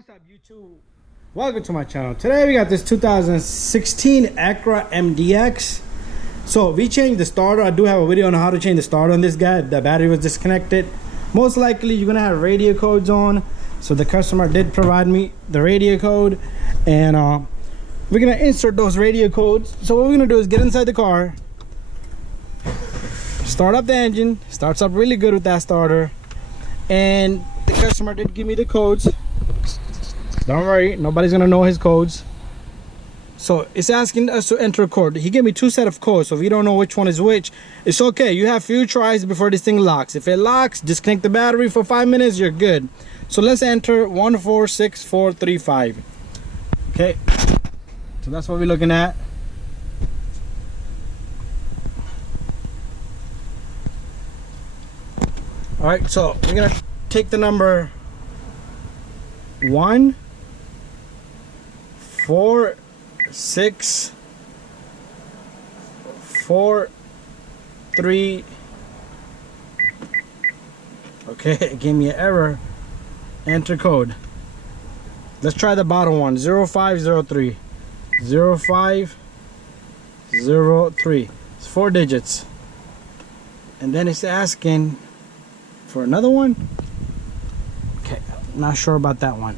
What's up, YouTube? Welcome to my channel. Today we got this 2016 Acura MDX. So we changed the starter. I do have a video on how to change the starter on this guy. The battery was disconnected. Most likely you're gonna have radio codes on. So the customer did provide me the radio code, and we're gonna insert those radio codes. So what we're gonna do is get inside the car, start up the engine. Starts up really good with that starter, and the customer did give me the codes. Don't worry, nobody's gonna know his codes. So it's asking us to enter a code. He gave me two set of codes, so if you don't know which one is which, it's okay. You have few tries before this thing locks. If it locks, disconnect the battery for 5 minutes, you're good. So let's enter 146435. Okay, so that's what we're looking at. All right, so we're gonna take the number 1 4 6 4 3. Okay, it gave me an error. Enter code. Let's try the bottom one. 0503. 0503. It's 4 digits. And then it's asking for another one. Okay, not sure about that one.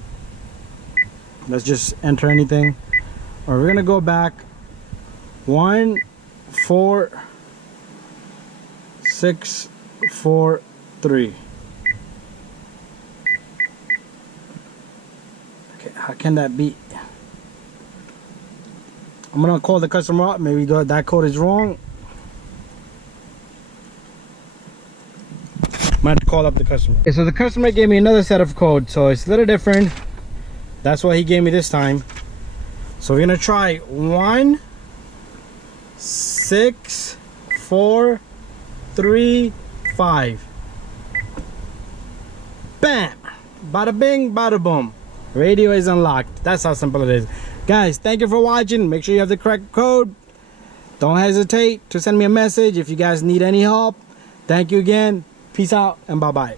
Let's just enter anything. Or we're gonna go back 1 4 6 4 3. Okay, how can that be? I'm gonna call the customer up. Maybe that code is wrong. I'm gonna have to call up the customer. Okay, so the customer gave me another set of codes, so it's a little different. That's what he gave me this time. So we're gonna try 1 6 4 3 5. Bam! Bada bing, bada boom. Radio is unlocked. That's how simple it is. Guys, thank you for watching. Make sure you have the correct code. Don't hesitate to send me a message if you guys need any help. Thank you again. Peace out and bye-bye.